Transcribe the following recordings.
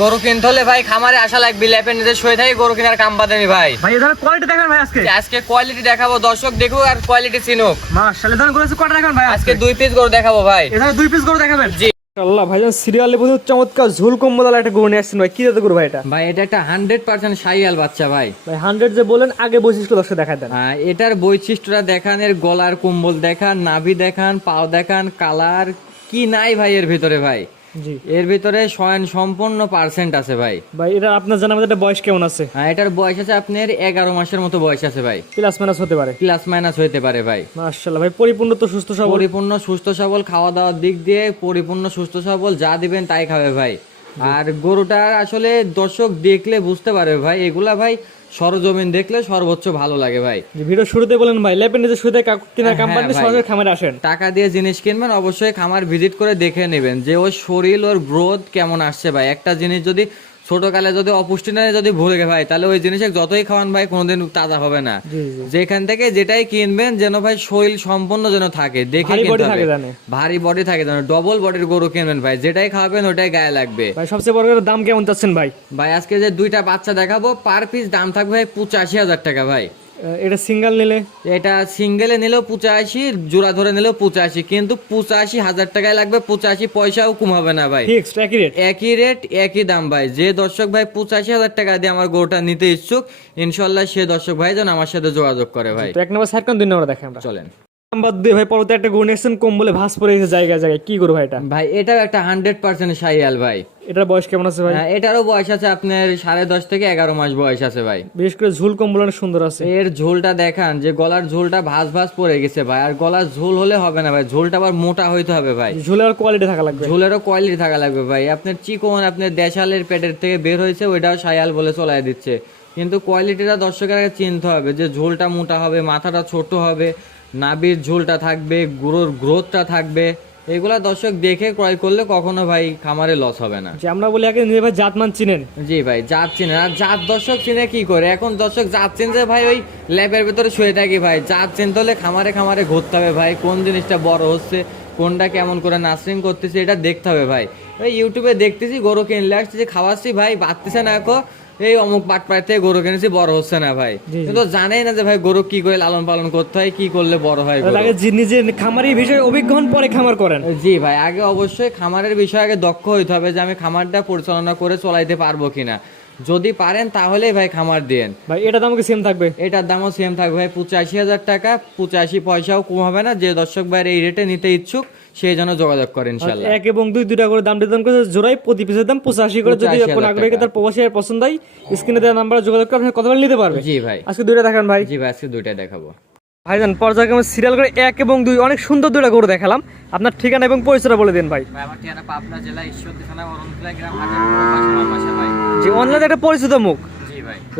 গরু কিনতে হলে ভাই খামারে আসা লাগবে ল্যাপের নিজে শুয়ে থাকি গরু কেনার কাম বাদেনি ভাই। ভাই এখানে কোয়ালিটি দেখেন ভাই আজকে। আজকে কোয়ালিটি দেখাবো দর্শক দেখুক আর কোয়ালিটি চিনুক। মাশাআল্লাহ এখানে গরু আছে কয়টা দেখেন ভাই আজকে? দুই পিস গরু দেখাবো ভাই। এখানে দুই পিস গরু দেখাবেন? জি। আল্লাহ ভাইজান সিরিয়ালে প্রচুর চমৎকার ঝুল কম্বল একটা গরু নিয়ে আসছেন ভাই। কি জাতের গরু ভাই এটা? ভাই এটা একটা হান্ড্রেড পার্সেন্ট সাইয়াল বাচ্চা ভাই। ভাই হান্ড্রেড যে বলেন আগে বৈশিষ্ট্য দর্শক দেখা দেন। আহ, এটার বৈশিষ্ট্যটা দেখান এর গলার কম্বল দেখান নাভি দেখান পাও দেখান কালার কি নাই ভাই এর ভিতরে ভাই? জি। এর ভিতরে স্বয়ং সম্পূর্ণ পার্সেন্ট আছে ভাই। ভাই এটা আপনার জানা একটা বয়স কেমন আছে? হ্যাঁ এটার বয়স আছে আপনার এগারো মাসের মতো বয়স আছে ভাই। প্লাস মাইনাস হতে পারে। প্লাস মাইনাস হতে পারে ভাই। মাশাআল্লাহ ভাই পরিপূর্ণ তো সুস্থ সবল। পরিপূর্ণ সুস্থ সবল খাওয়া দাওয়ার দিক দিয়ে পরিপূর্ণ সুস্থ সবল যা দিবেন তাই খাবে ভাই। আর গরুটার আসলে দর্শক দেখলে বুঝতে পারবে ভাই এগুলা ভাই সরজমিন দেখলে সর্বোচ্চ ভালো লাগে ভাই। ভিডিও শুরুতে বলেন ভাই ল্যাপের নিজে শুরুতে কিনা কোম্পানি। সরাসরি খামারে আসেন। টাকা দিয়ে জিনিস কিনবেন অবশ্যই খামার ভিজিট করে দেখে নেবেন যে ওর শরীর ওর গ্রোথ কেমন আসছে ভাই। একটা জিনিস যদি ছোটকালে যদি অপুষ্টি না যদি ভুলে গে ভাই তাহলে ওই জিনিসে যতই খাওয়ান ভাই কোনোদিন তাজা হবে না। যেখান থেকে যেটাই কিনবেন যেন ভাই শরীর সম্পন্ন যেন থাকে দেখে ভারী বডি থাকে যেন ডবল বডির গরু কিনবেন ভাই যেটাই খাওয়াবেন ওটাই গায়ে লাগবে। ভাই সবচেয়ে বড় দাম কেমন চাচ্ছেন ভাই? ভাই আজকে যে দুইটা বাচ্চা দেখাবো পার পিস দাম থাকবে ভাই পঁচাশি হাজার টাকা ভাই। এটা সিঙ্গেল নিলে? এটা সিঙ্গেলে নিলেও পঁচাশি জোড়া ধরে নিলেও পঁচাশি কিন্তু পঁচাশি হাজার টাকায় লাগবে পঁচাশি পয়সাও কম হবে না ভাই। ফিক্সড একই রেট একই রেট একই দাম ভাই। যে দর্শক ভাই পঁচাশি হাজার টাকা দিয়ে আমার গরুটা নিতে ইচ্ছুক ইনশাল্লাহ সে দর্শক ভাই যেন আমার সাথে যোগাযোগ করে ভাই। এক নম্বর সাইড কোন দুই নম্বর দেখেন আমরা। চলেন। নাম্বার দুই ভাই পরবর্তী একটা এসেছেন কম্বলে ভাস পরে গেছে জায়গায় জায়গায়। কি গরু ভাই এটা? ভাই এটাও একটা হান্ড্রেড পার্সেন্ট সাইয়াল ভাই। এটার বয়স কেমন আছে ভাই? হ্যাঁ, এটারও বয়স আছে আপনার সাড়ে দশ থেকে এগারো মাস বয়স আছে ভাই। বিশেষ করে ঝুল কম্বল অনেক সুন্দর আছে। এর ঝোলটা দেখান যে গলার ঝোলটা ভাস ভাস পড়ে গেছে ভাই আর গলার ঝোল হলে হবে না ভাই ঝোলটা আবার মোটা হইতে হবে ভাই। ঝুলের কোয়ালিটি থাকা লাগবে। ঝোলেরও কোয়ালিটি থাকা লাগবে ভাই। আপনার চিকন আপনার দেশালের পেটের থেকে বের হয়েছে ওইটাও সায়াল বলে চলাই দিচ্ছে। কিন্তু কোয়ালিটিটা দর্শকের আগে চিনতে হবে যে ঝোলটা মোটা হবে মাথাটা ছোট হবে নাবির ঝোলটা থাকবে গুঁড়োর গ্রোথটা থাকবে। এগুলা দর্শক দেখে ক্রয় করলে কখনো ভাই খামারে লস হবে না। যে আমরা বলি আগে ভাই জাত মান চিনেন। জি ভাই জাত চিনে আর জাত দর্শক চিনে কি করে? এখন দর্শক জাত চিনতে ভাই ওই ল্যাবের ভিতরে শুয়ে থাকি ভাই। জাত চিনতে হলে খামারে খামারে ঘুরতে হবে ভাই। কোন জিনিসটা বড় হচ্ছে কোনটা কেমন করে নার্সিং করতেছে এটা দেখতে হবে ভাই। ওই ইউটিউবে দেখতেছি গরু কিনলে আসছে যে খাওয়াচ্ছি ভাই বাড়তেছে না এখন এই অমুক পাট পাইতে থেকে গরু কিনেছি বড় হচ্ছে না ভাই। কিন্তু জানেই না যে ভাই গরু কি করে লালন পালন করতে হয় কি করলে বড় হয়। আগে নিজে খামারি বিষয়ে অভিজ্ঞান পরে খামার করেন জি ভাই আগে অবশ্যই খামারের বিষয়ে আগে দক্ষ হইতে হবে যে আমি খামারটা পরিচালনা করে চলাইতে পারব কিনা যদি পারেন তাহলেই ভাই খামার দেন ভাই এটা দামও কি সেম থাকবে? এটার দামও সেম থাকবে ভাই পঁচাশি হাজার টাকা পঁচাশি পয়সাও কম হবে না যে দর্শক ভাই এই রেটে নিতে ইচ্ছুক সেই জন্য যোগাযোগ করেন ইনশাআল্লাহ। এক এবং দুই দুটা করে দাম নির্ধারণ করে জোড়াই প্রতি পিসের দাম পঁচাশি করে যদি 85,000 কোনো আগ্রহী তার প্রবাসী পছন্দ হয় স্ক্রিনে দেওয়া নাম্বার যোগাযোগ করে আপনি কথা বলে নিতে পারবেন। জি ভাই। আজকে দুইটা দেখান ভাই। জি ভাই আজকে দুইটা দেখাবো। ভাইজান পর্যায়ক্রমে সিরিয়াল করে এক এবং দুই অনেক সুন্দর দুইটা গরু দেখালাম। আপনার ঠিকানা এবং পরিচয়টা বলে দিন ভাই। আমার ঠিকানা পাবনা জেলা ঈশ্বরদী থানা গ্রাম হাজার মাসে ভাই। যে অনলাইনে একটা পরিচিত মুখ।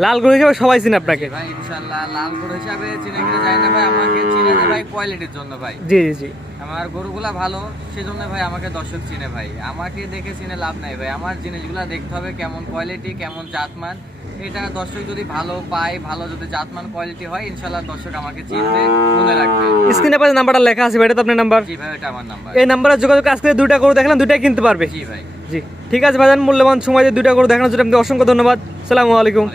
লাল গরু হিসেবে সবাই চিনে আপনাকে। ভাই লাল গরু হিসাবে চিনে কিনে যায় না ভাই আমাকে চিনে ভাই কোয়ালিটির জন্য ভাই। জি জি জি। আমার গরুগুলা ভালো সেজন্য ভাই আমাকে দর্শক চিনে ভাই। আমাকে দেখে চিনে লাভ নাই ভাই। আমার জিনিসগুলা দেখতে হবে কেমন কোয়ালিটি কেমন জাতমান। এটা দর্শক যদি ভালো পায় ভালো যদি জাতমান কোয়ালিটি হয় ইনশাল্লাহ দর্শক আমাকে চিনবে মনে রাখবে। স্ক্রিনে পাশে নাম্বারটা লেখা আছে ভাই এটা তো আপনার নাম্বার জি ভাই এটা আমার নাম্বার এই নাম্বারে যোগাযোগ আজকে দুইটা গরু দেখলাম দুইটাই কিনতে পারবে। জি ভাই। জি। ঠিক আছে ভাইজান, মূল্যবান সময় দিয়ে দুইটা করে দেখানোর জন্য আপনি অসংখ্য ধন্যবাদ। সালামু আলাইকুম।